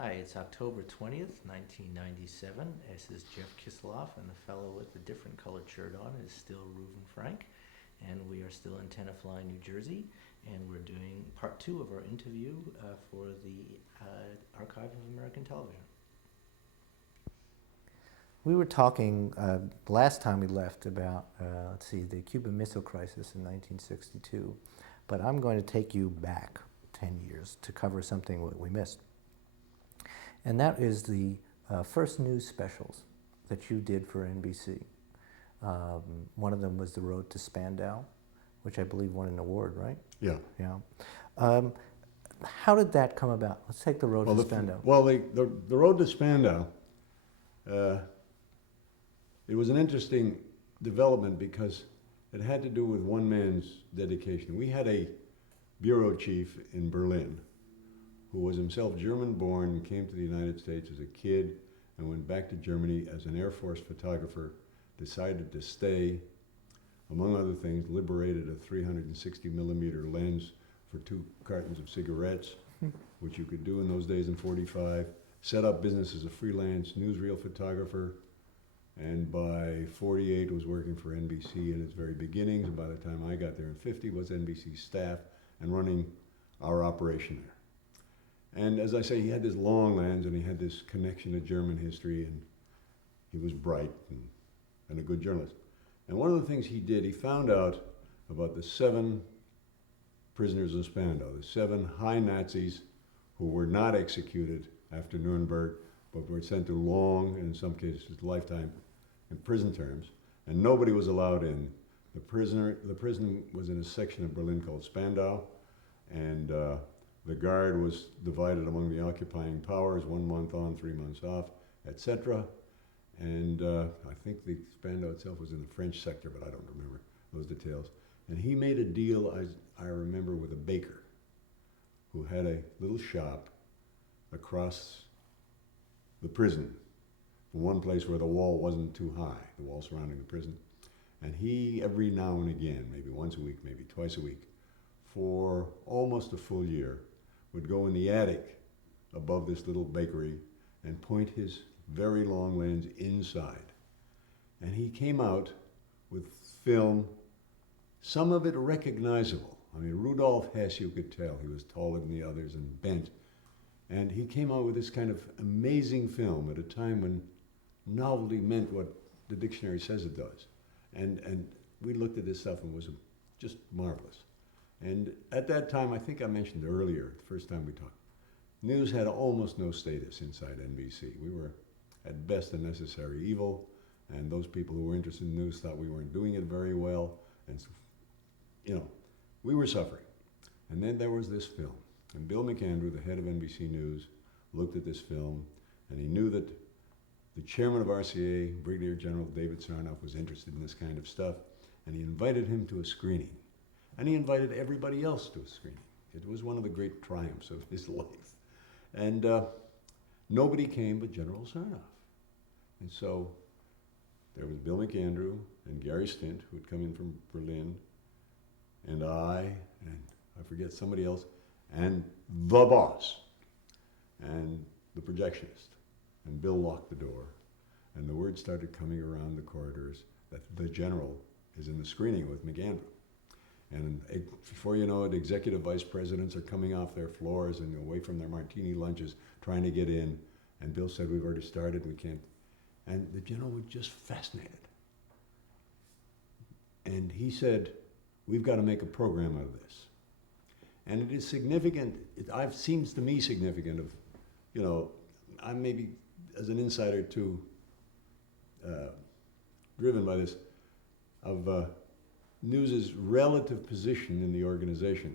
Hi, it's October 20th, 1997. This is Jeff Kisloff, and the fellow with the different colored shirt on is still Reuven Frank. And we are still in Tenafly, New Jersey, and we're doing part two of our interview for the Archive of American Television. We were talking last time we left about, the Cuban Missile Crisis in 1962, but I'm going to take you back 10 years to cover something that we missed. And that is the first news specials that you did for NBC. One of them was The Road to Spandau, which I believe won an award, right? Yeah. Yeah. How did that come about? Let's take The Road to Spandau. The Road to Spandau, it was an interesting development because it had to do with one man's dedication. We had a bureau chief in Berlin who was himself German-born, came to the United States as a kid, and went back to Germany as an Air Force photographer, decided to stay, among other things, liberated a 360 millimeter lens for 2 cartons of cigarettes, which you could do in those days in 45, set up business as a freelance newsreel photographer, and by 48 was working for NBC in its very beginnings, and by the time I got there in 50 was NBC staff and running our operation there. And as I say, he had this long lens and he had this connection to German history, and he was bright and a good journalist. And one of the things he did, he found out about the 7 prisoners of Spandau, the 7 high Nazis who were not executed after Nuremberg, but were sent to long, and in some cases lifetime, in prison terms, and nobody was allowed in. The prison was in a section of Berlin called Spandau, and the guard was divided among the occupying powers, 1 month on, 3 months off, etc. And I think the Spandau itself was in the French sector, but I don't remember those details. And he made a deal, I remember, with a baker who had a little shop across the prison, from one place where the wall wasn't too high, the wall surrounding the prison. And he, every now and again, maybe once a week, maybe twice a week, for almost a full year, would go in the attic above this little bakery and point his very long lens inside. And he came out with film, some of it recognizable. I mean, Rudolf Hess, you could tell, he was taller than the others and bent. And he came out with this kind of amazing film at a time when novelty meant what the dictionary says it does. And we looked at this stuff and it was just marvelous. And at that time, I think I mentioned earlier, the first time we talked, news had almost no status inside NBC. We were at best a necessary evil, and those people who were interested in news thought we weren't doing it very well, and so, we were suffering. And then there was this film, and Bill McAndrew, the head of NBC News, looked at this film, and he knew that the chairman of RCA, Brigadier General David Sarnoff, was interested in this kind of stuff, and he invited him to a screening. And he invited everybody else to a screening. It was one of the great triumphs of his life. And nobody came but General Sarnoff. And so there was Bill McAndrew and Gary Stint, who had come in from Berlin, and I forget somebody else, and the boss, and the projectionist. And Bill locked the door, and the word started coming around the corridors that the general is in the screening with McAndrew. And before you know it, executive vice presidents are coming off their floors and away from their martini lunches trying to get in. And Bill said, we've already started, we can't. And the general was just fascinated. And he said, we've got to make a program out of this. And it is significant, it seems to me significant of, I'm maybe as an insider too, driven by this, of News's relative position in the organization.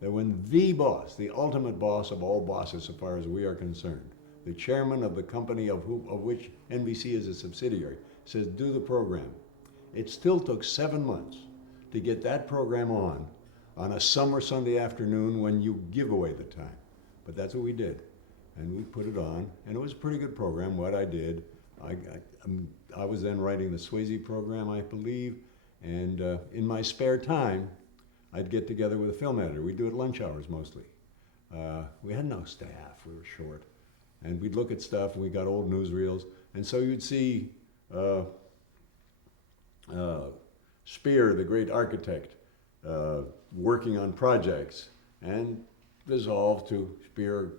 That when the boss, the ultimate boss of all bosses so far as we are concerned, the chairman of the company of which NBC is a subsidiary, says do the program. It still took 7 months to get that program on a summer Sunday afternoon when you give away the time. But that's what we did. And we put it on, and it was a pretty good program, what I did. I was then writing the Swayze program, I believe, and in my spare time, I'd get together with a film editor. We'd do it lunch hours mostly. We had no staff, we were short. And we'd look at stuff, and we got old newsreels, and so you'd see uh, Speer, the great architect, working on projects, and resolved to Speer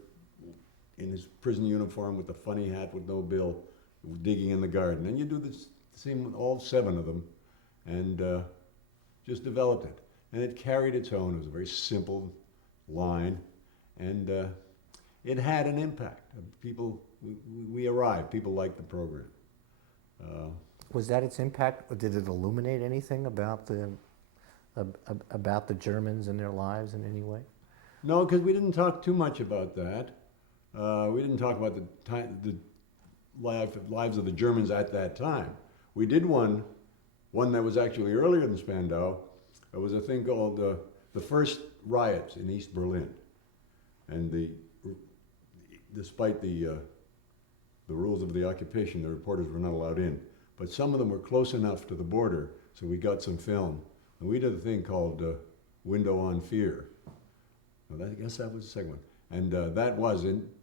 in his prison uniform with the funny hat with no bill, digging in the garden. And you do the same with all 7 of them, and just developed it. And it carried its own. It was a very simple line, and it had an impact. People, we arrived. People liked the program. Was that its impact, or did it illuminate anything about the Germans and their lives in any way? No, because we didn't talk too much about that. We didn't talk about the lives of the Germans at that time. We did one that was actually earlier than Spandau. It was a thing called the first riots in East Berlin, and despite the rules of the occupation, the reporters were not allowed in. But some of them were close enough to the border, so we got some film. And we did a thing called Window on Fear. Well, I guess that was the second one. And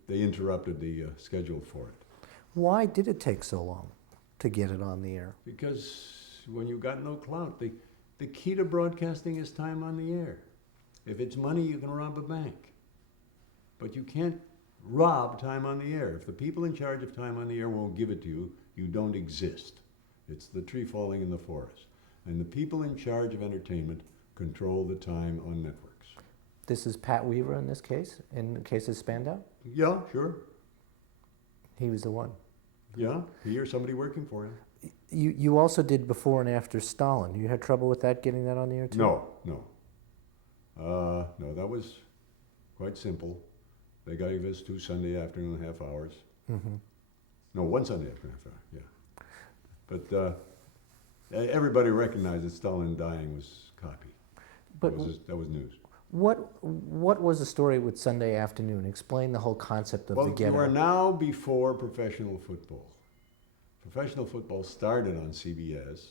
they interrupted the schedule for it. Why did it take so long to get it on the air? Because when you've got no clout, the key to broadcasting is time on the air. If it's money, you can rob a bank. But you can't rob time on the air. If the people in charge of time on the air won't give it to you, you don't exist. It's the tree falling in the forest. And the people in charge of entertainment control the time on networks. This is Pat Weaver in this case, in the case of Spandau? Yeah, sure. He was the one. Yeah, he or somebody working for him. You also did Before and After Stalin. You had trouble with that, getting that on the air too? No, that was quite simple. They gave us 2 Sunday afternoon half hours. Mm-hmm. No, 1 Sunday afternoon half hour, yeah. But everybody recognized that Stalin dying was copy. But that was news. what was the story with Sunday Afternoon? Explain the whole concept of the ghetto. Well, we are now before professional football. Professional football started on CBS,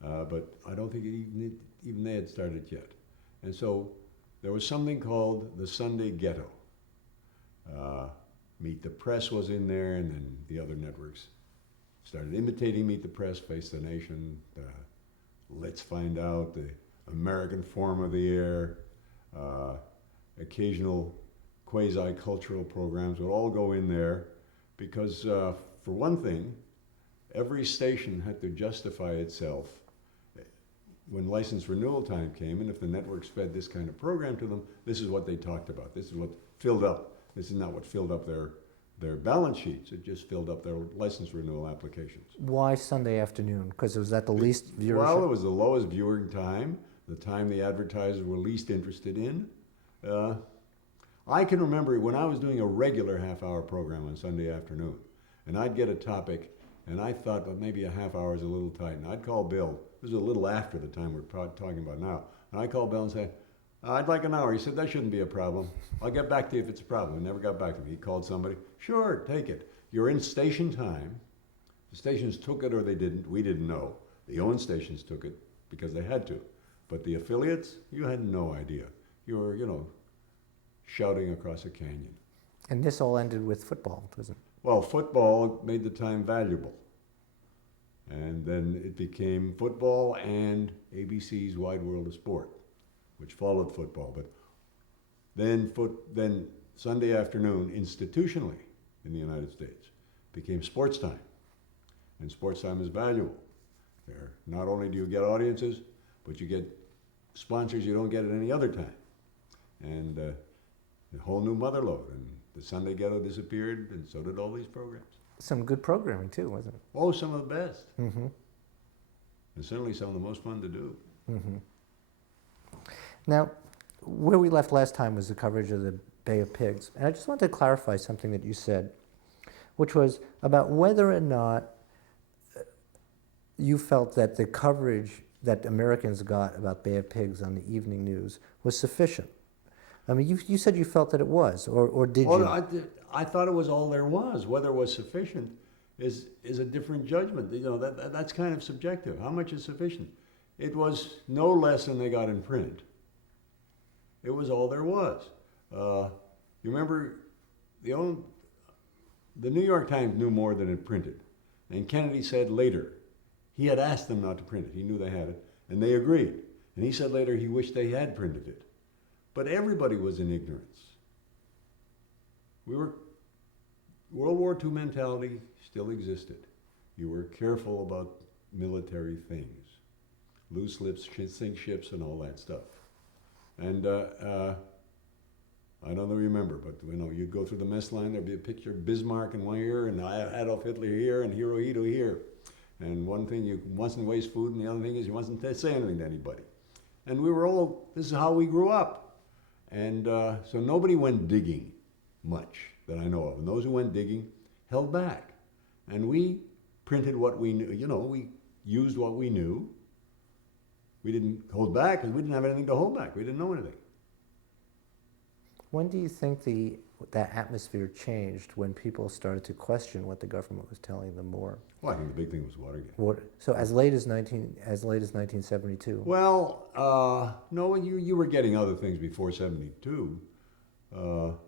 but I don't think even they had started yet. And so there was something called the Sunday Ghetto. Meet the Press was in there, and then the other networks started imitating Meet the Press, Face the Nation, Let's Find Out, the American form of the air, occasional quasi-cultural programs would all go in there because, for one thing, every station had to justify itself when license renewal time came, and if the networks fed this kind of program to them, this is what they talked about. This is what filled up. This is not what filled up their balance sheets. It just filled up their license renewal applications. Why Sunday Afternoon? Because it was at the least viewership? Well, it was the lowest viewing time, the time the advertisers were least interested in. I can remember when I was doing a regular half-hour program on Sunday afternoon, and I'd get a topic, and I thought, well, maybe a half hour is a little tight. And I'd call Bill. This was a little after the time we're talking about now. And I'd call Bill and say, I'd like an hour. He said, that shouldn't be a problem. I'll get back to you if it's a problem. He never got back to me. He called somebody. Sure, take it. You're in station time. The stations took it or they didn't. We didn't know. The own stations took it because they had to. But the affiliates, you had no idea. You were, shouting across a canyon. And this all ended with football, doesn't it? Well, football made the time valuable. And then it became football and ABC's Wide World of Sport, which followed football. But then Sunday afternoon, institutionally in the United States, became sports time. And sports time is valuable. There, not only do you get audiences, but you get sponsors you don't get at any other time. And a whole new motherlode. And the Sunday Ghetto disappeared, and so did all these programs. Some good programming too, wasn't it? Oh, some of the best. Mm-hmm. And certainly some of the most fun to do. Mm-hmm. Now, where we left last time was the coverage of the Bay of Pigs. And I just wanted to clarify something that you said, which was about whether or not you felt that the coverage that Americans got about Bay of Pigs on the evening news was sufficient. I mean, you said you felt that it was, or did you? I thought it was all there was. Whether it was sufficient is a different judgment. That's kind of subjective. How much is sufficient? It was no less than they got in print. It was all there was. You remember the New York Times knew more than it printed. And Kennedy said later, he had asked them not to print it. He knew they had it, and they agreed. And he said later he wished they had printed it. But everybody was in ignorance. World War II mentality still existed. You were careful about military things, loose lips, sink ships, and all that stuff. And I don't know if you remember, but you'd go through the mess line, there'd be a picture of Bismarck in one ear, and Adolf Hitler here, and Hirohito here. And one thing, you mustn't waste food, and the other thing is you mustn't say anything to anybody. And we were all, this is how we grew up. And so nobody went digging much that I know of. And those who went digging held back. And we printed what we knew, we used what we knew. We didn't hold back because we didn't have anything to hold back. We didn't know anything. When do you think that atmosphere changed, when people started to question what the government was telling them more? Well, I think the big thing was Watergate. So as late as 1972. Well, no, you were getting other things before '72, but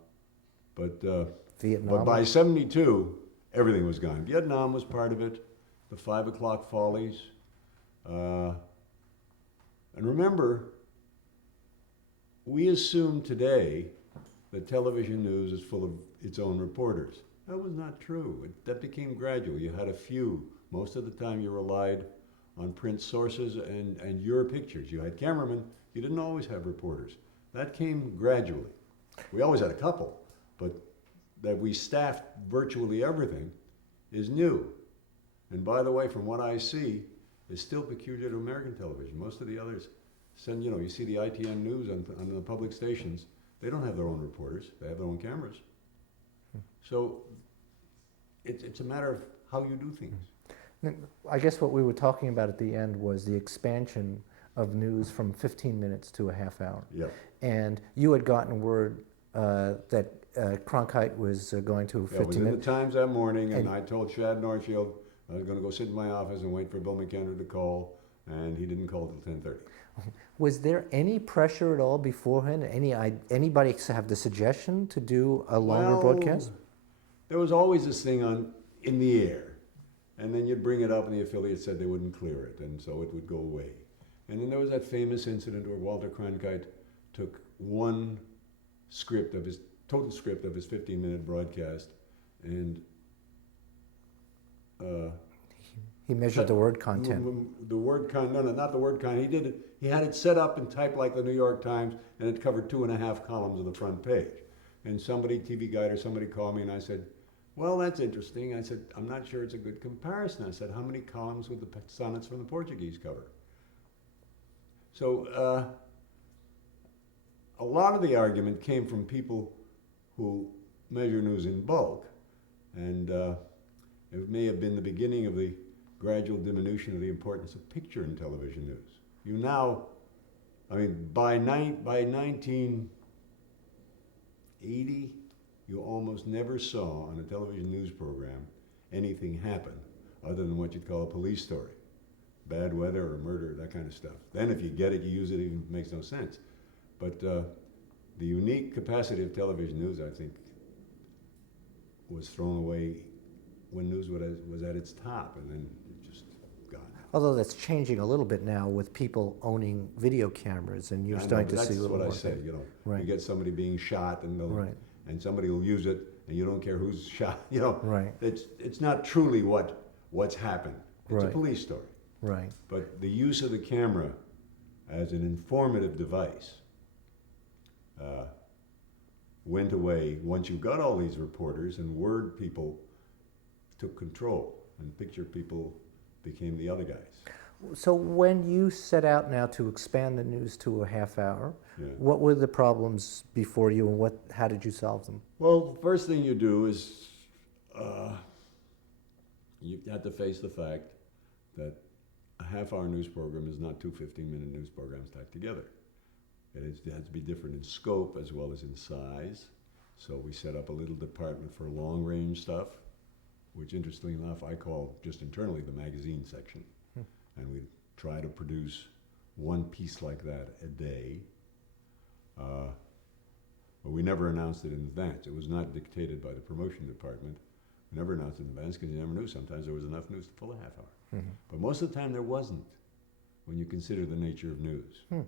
Vietnam. But by '72, everything was gone. Vietnam was part of it. The 5 o'clock follies, and remember, we assume today that television news is full of its own reporters. That was not true. That became gradual. You had a few. Most of the time you relied on print sources and your pictures. You had cameramen. You didn't always have reporters. That came gradually. We always had a couple, but that we staffed virtually everything is new. And by the way, from what I see, is still peculiar to American television. Most of the others send, you see the ITN news on the public stations. They don't have their own reporters. They have their own cameras. So it's a matter of how you do things. I guess what we were talking about at the end was the expansion of news from 15 minutes to a half hour. Yeah. And you had gotten word that Cronkite was going to 15 minutes. It was in the Times that morning, and I told Shad Northfield I was going to go sit in my office and wait for Bill McHenry to call, and he didn't call till 10:30. Was there any pressure at all beforehand? Anybody have the suggestion to do a longer broadcast? There was always this thing in the air, and then you'd bring it up, and the affiliate said they wouldn't clear it, and so it would go away. And then there was that famous incident where Walter Cronkite took one total script of his 15-minute broadcast, and he measured the word content. The word content, no, not the word content. He did it. He had it set up and typed like the New York Times, and it covered 2.5 columns of the front page. And TV guide or somebody called me, and I said, well, that's interesting. I said, I'm not sure it's a good comparison. I said, how many columns would the sonnets from the Portuguese cover? So a lot of the argument came from people who measure news in bulk, and it may have been the beginning of the gradual diminution of the importance of picture in television news. By 1980, you almost never saw on a television news program anything happen other than what you'd call a police story. Bad weather or murder, that kind of stuff. Then if you get it, you use it, even makes no sense. But the unique capacity of television news, I think, was thrown away when news was at its top, and then it just gone. Although that's changing a little bit now with people owning video cameras, and you're starting to see a little more. That's what I say. Right. You get somebody being shot, and and somebody will use it, and you don't care who's shot. Right. It's not truly what's happened. It's a police story. Right. But the use of the camera as an informative device went away once you got all these reporters, and word people took control, and picture people became the other guys. So when you set out now to expand the news to a half hour, what were the problems before you, and how did you solve them? Well, the first thing you do is you have to face the fact that a half-hour news program is not two 15-minute news programs tied together. It has to be different in scope as well as in size. So we set up a little department for long-range stuff, which interestingly enough I call just internally the magazine section. And we try to produce one piece like that a day. But we never announced it in advance. It was not dictated by the promotion department. We never announced it in advance because you never knew. Sometimes there was enough news to fill a half hour. Mhm. But most of the time there wasn't, when you consider the nature of news. I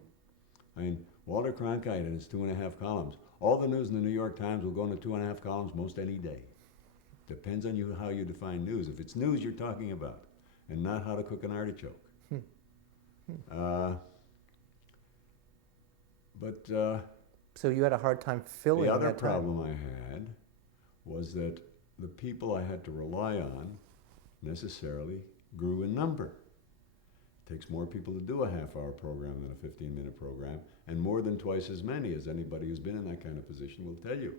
mean, Walter Cronkite and his 2.5 columns. All the news in the New York Times will go into 2.5 columns most any day. Depends on you how you define news. If it's news you're talking about, and not how to cook an artichoke. But So you had a hard time filling the other that time. problem I had was that the people I had to rely on necessarily grew in number. It takes more people to do a half-hour program than a 15-minute program, and more than twice as many, as anybody who's been in that kind of position will tell you.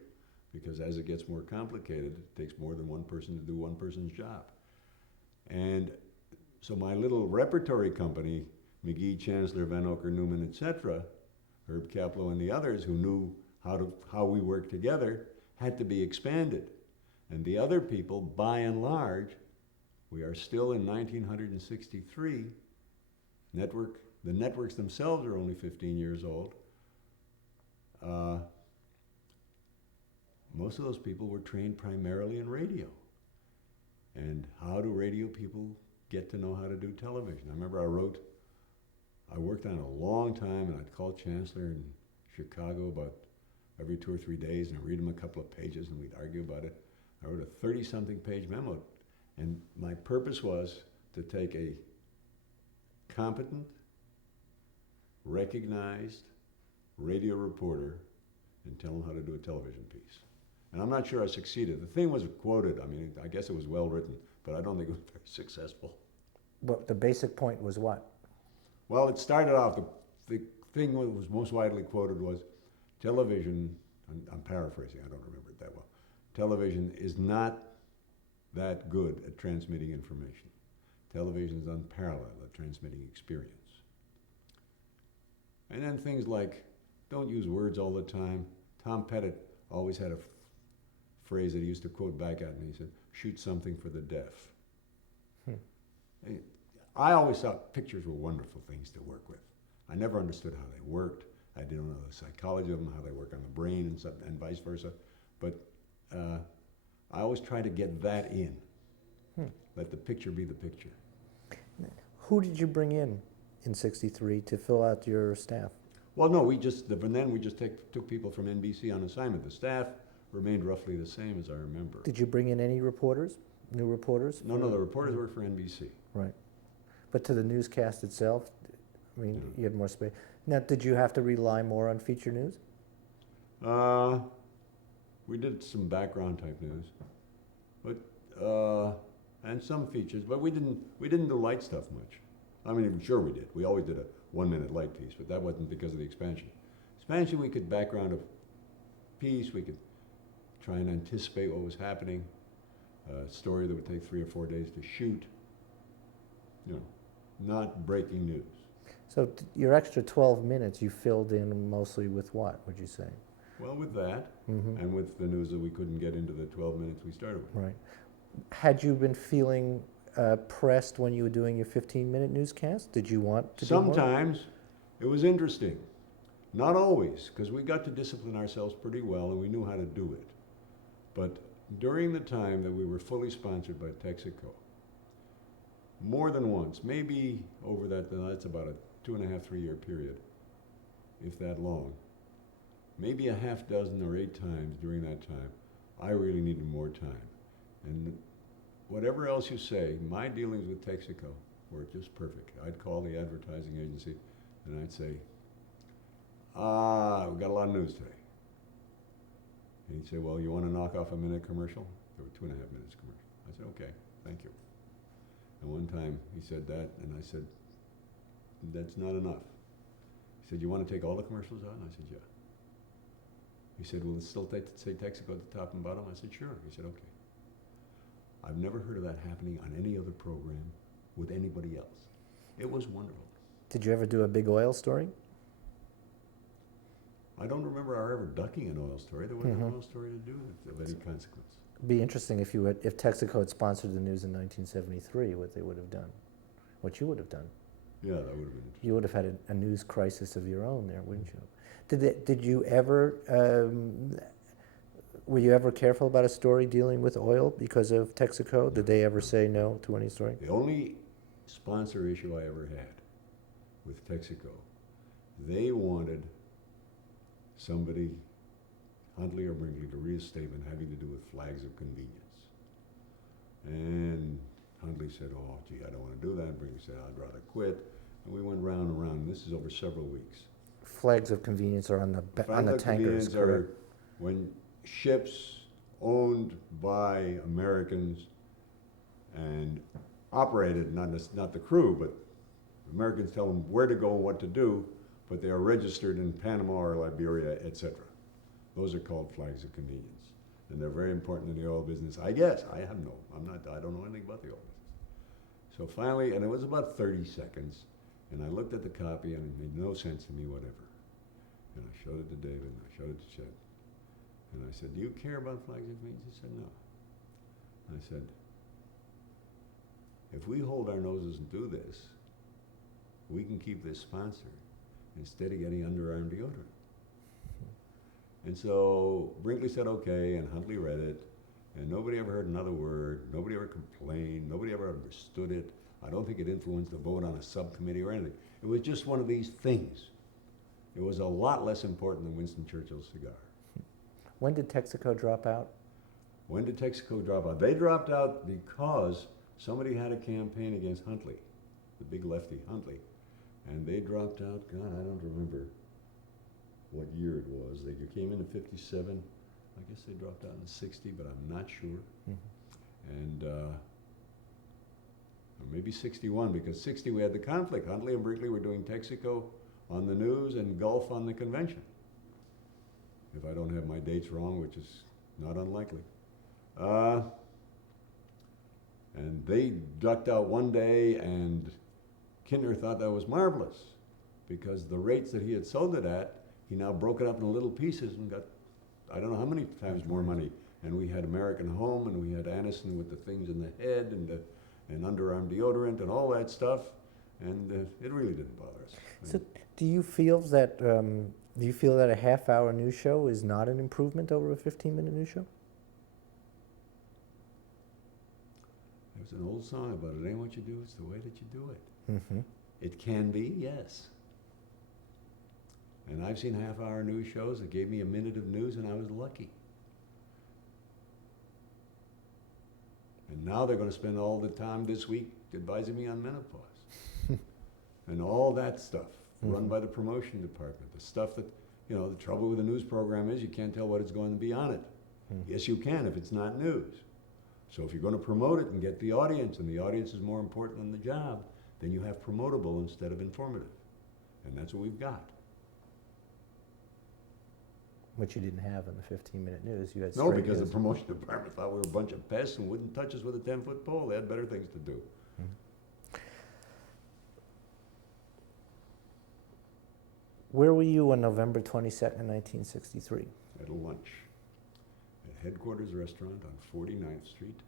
Because as it gets more complicated, it takes more than one person to do one person's job. And so my little repertory company, McGee, Chancellor, Van Ocker, Newman, etc., Herb Kaplow and the others who knew how we worked together, had to be expanded. And the other people, by and large, we are still in 1963. The networks themselves are only 15 years old. Most of those people were trained primarily in radio. And how do radio people get to know how to do television? I remember I worked on it a long time, and I'd call Chancellor in Chicago about every 2 or 3 days and read him a couple of pages, and we'd argue about it. I wrote a 30-something page memo, and my purpose was to take a competent, recognized radio reporter and tell him how to do a television piece. And I'm not sure I succeeded. The thing was quoted. I mean, I guess it was well written, but I don't think it was very successful. But the basic point was what? Well, it started off, the thing that was most widely quoted was television, I'm paraphrasing, I don't remember it that well. Television is not that good at transmitting information. Television is unparalleled at transmitting experience. And then things like, don't use words all the time. Tom Pettit always had a phrase that he used to quote back at me. He said, shoot something for the deaf. I always thought pictures were wonderful things to work with. I never understood how they worked. I didn't know the psychology of them, how they work on the brain and vice versa. But I always try to get that in. Let the picture be the picture. Who did you bring in '63 to fill out your staff? Well, no, we just took people from NBC on assignment. The staff remained roughly the same as I remember. Did you bring in any reporters, new reporters? No, the reporters worked for NBC. Right. But to the newscast itself, I mean, you had more space. Now, did you have to rely more on feature news? We did some background type news, but and some features, but we didn't do light stuff much. I mean, sure we did. We always did a 1-minute light piece, but that wasn't because of the expansion. Expansion, we could background a piece. We could try and anticipate what was happening. A story that would take 3 or 4 days to shoot. You know, not breaking news. So your extra 12 minutes you filled in mostly with what, would you say? Well, with that, and with the news that we couldn't get into the 12 minutes we started with. Right. Had you been feeling pressed when you were doing your 15-minute newscast? Did you want to do more? Sometimes it was interesting. Not always, because we got to discipline ourselves pretty well and we knew how to do it. But during the time that we were fully sponsored by Texaco, more than once, maybe over that's about a 2.5, 3 year period, if that long, maybe a half dozen or 8 times during that time, I really needed more time. And whatever else you say, my dealings with Texaco were just perfect. I'd call the advertising agency and I'd say, we've got a lot of news today. And he'd say, well, you want to knock off a minute commercial? There were 2.5 minutes commercial. I said, okay, thank you. And one time he said that, and I said, that's not enough. He said, you want to take all the commercials out? And I said, yeah. He said, will it still say Texaco at the top and bottom? I said, sure. He said, okay. I've never heard of that happening on any other program with anybody else. It was wonderful. Did you ever do a big oil story? I don't remember our ever ducking an oil story. There wasn't an oil story to do of any consequence. It'd be interesting if if Texaco had sponsored the news in 1973, what they would have done, what you would have done. Yeah, that would have been interesting. You would have had a news crisis of your own there, wouldn't you? Did you ever Were you ever careful about a story dealing with oil because of Texaco? Did they ever say no to any story? The only sponsor issue I ever had with Texaco, they wanted somebody, Huntley or Brinkley, to read a statement having to do with flags of convenience. And Huntley said, oh, gee, I don't want to do that. Brinkley said, I'd rather quit. And we went round and round. This is over several weeks. Flags of convenience are on the Flags of tankers, convenience correct? are when ships owned by Americans and operated, not the crew, but Americans tell them where to go and what to do, but they are registered in Panama or Liberia, etc. Those are called flags of convenience. And they're very important in the oil business. I guess, I don't know anything about the oil business. So finally, and it was about 30 seconds, and I looked at the copy and it made no sense to me, whatever. And I showed it to David, and I showed it to Chet. And I said, do you care about flags of convenience? He said, no. I said, if we hold our noses and do this, we can keep this sponsor instead of getting underarm deodorant. And so Brinkley said okay, and Huntley read it, and nobody ever heard another word, nobody ever complained, nobody ever understood it. I don't think it influenced the vote on a subcommittee or anything. It was just one of these things. It was a lot less important than Winston Churchill's cigar. When did Texaco drop out? When did Texaco drop out? They dropped out because somebody had a campaign against Huntley, the big lefty Huntley, and they dropped out, God, I don't remember what year it was. They came in 57. I guess they dropped out in 60, but I'm not sure. And or maybe 61, because 60 we had the conflict. Huntley and Brinkley were doing Texaco on the news and Gulf on the convention, if I don't have my dates wrong, which is not unlikely. And they ducked out one day, and Kinder thought that was marvelous, because the rates that he had sold it at, he now broke it up into little pieces and got, I don't know how many times more money. And we had American Home, and we had Anison with the things in the head, and underarm deodorant and all that stuff, and it really didn't bother us. So do you feel that a half-hour news show is not an improvement over a 15-minute news show? There's an old song about it ain't what you do, it's the way that you do it. Mm-hmm. It can be, yes. And I've seen half-hour news shows that gave me a minute of news, and I was lucky. And now they're going to spend all the time this week advising me on menopause. And all that stuff, run by the promotion department. The stuff that, you know, the trouble with a news program is you can't tell what it's going to be on it. Yes, you can if it's not news. So if you're going to promote it and get the audience, and the audience is more important than the job, then you have promotable instead of informative. And that's what we've got. Which you didn't have in the 15-minute news. You had No, straight because the news. promotion department thought we were a bunch of pests and wouldn't touch us with a 10-foot pole. They had better things to do. Where were you on November 22nd, 1963? At a lunch at Headquarters Restaurant on 49th Street.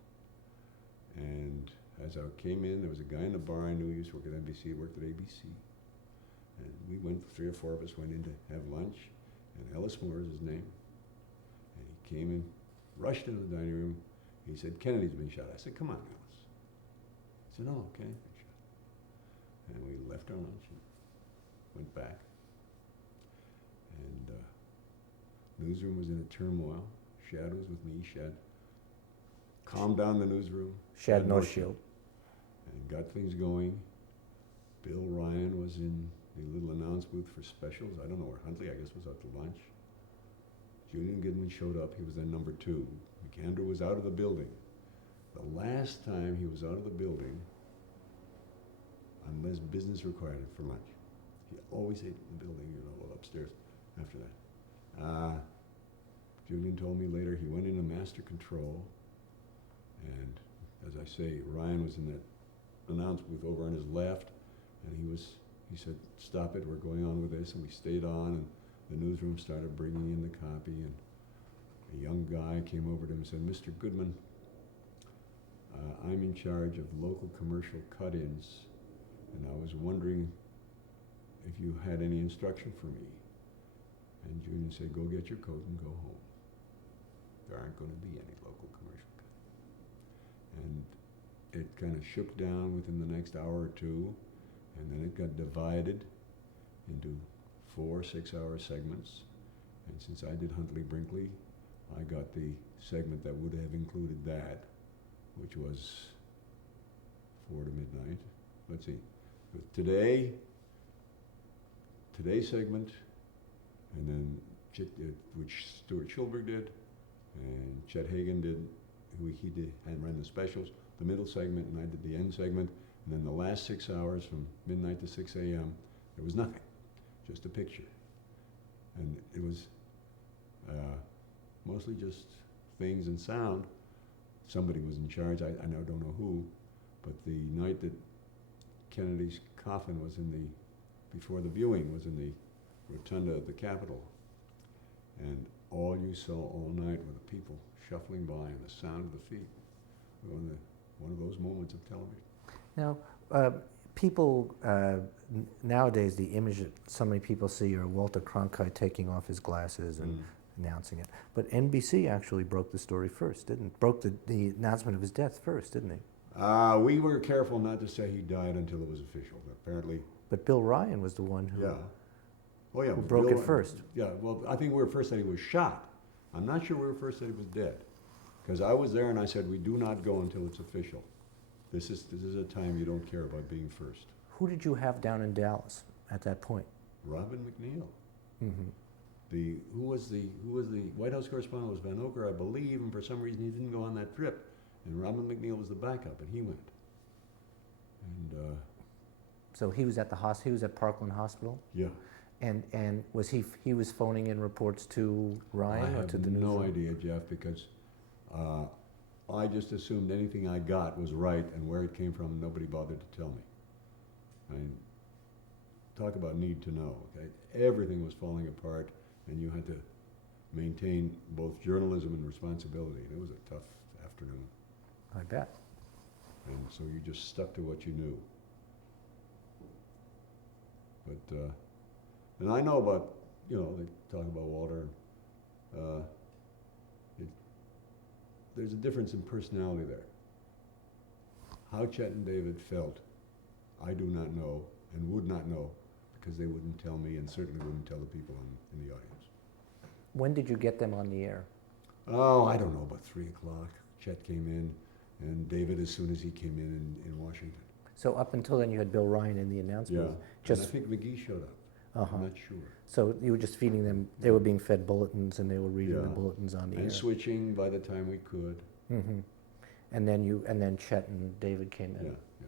And as I came in, there was a guy in the bar I knew. He used to work at NBC, worked at ABC. And we went, 3 or 4 of us went in to have lunch. And Ellis Moore is his name. And he came in, rushed into the dining room. He said, Kennedy's been shot. I said, come on, Ellis. He said, no, Kennedy's been shot. And we left our lunch and went back. And newsroom was in a turmoil. Shad was with me. Shad calmed down the newsroom. Shad Northshield. And got things going. Bill Ryan was in the little announce booth for specials. I don't know where Huntley, I guess, was out to lunch. Julian Goodman showed up. He was then number 2. McAndrew was out of the building. The last time he was out of the building, unless business required it, for lunch. He always ate in the building, you know, upstairs after that. Julian told me later he went into master control, and as I say, Ryan was in that announce booth over on his left, and he said, stop it, we're going on with this, and we stayed on, and the newsroom started bringing in the copy, and a young guy came over to him and said, Mr. Goodman, I'm in charge of local commercial cut-ins, and I was wondering if you had any instruction for me. And Julian said, go get your coat and go home. there aren't going to be any local commercial cut. And it kind of shook down within the next hour or two, and then it got divided into 4 6-hour segments. And since I did Huntley Brinkley, I got the segment that would have included that, which was 4 to midnight. Let's see, with today's segment, and then which Stuart Schulberg did, and Chet Hagen did, he did and ran the specials, the middle segment, and I did the end segment, and then the last 6 hours from midnight to 6 a.m., there was nothing, just a picture. And it was mostly just things and sound. Somebody was in charge, I now don't know who, but the night that Kennedy's coffin was before the viewing, was in the rotunda of the Capitol. And all you saw all night were the people shuffling by and the sound of the feet. One of those moments of television. Now, people, nowadays, the image that so many people see are Walter Cronkite taking off his glasses and announcing it. But NBC actually broke the story first, broke the announcement of his death first, didn't they? We were careful not to say he died until it was official. Apparently. But Bill Ryan was the one who, yeah. Oh, yeah, who broke it first. Yeah, well, I think we were first that he was shot. I'm not sure we were first that he was dead. Because I was there and I said, we do not go until it's official. This is a time you don't care about being first. Who did you have down in Dallas at that point? Reuven McNeil. Mm-hmm. Who was the White House correspondent was Van Oker, I believe, and for some reason he didn't go on that trip. And Reuven McNeil was the backup, and he went. And so he was at the he was at Parkland Hospital? yeah. And was he was phoning in reports to Ryan or to the I have no newsroom? idea, Jeff, because I just assumed anything I got was right, and where it came from, nobody bothered to tell me. I mean, talk about need to know. Okay, everything was falling apart, and you had to maintain both journalism and responsibility. And it was a tough afternoon. I bet. And so you just stuck to what you knew. But and I know about, they talk about Walter. There's a difference in personality there. How Chet and David felt, I do not know and would not know, because they wouldn't tell me and certainly wouldn't tell the people in the audience. When did you get them on the air? Oh, I don't know, about 3 o'clock. Chet came in, and David as soon as he came in Washington. So up until then, you had Bill Ryan in the announcement. Yeah, and I think McGee showed up. I'm not sure. So you were just feeding them, they were being fed bulletins and they were reading the bulletins on the air. And switching by the time we could. Mm-hmm. And then Chet and David came in. Yeah, yeah.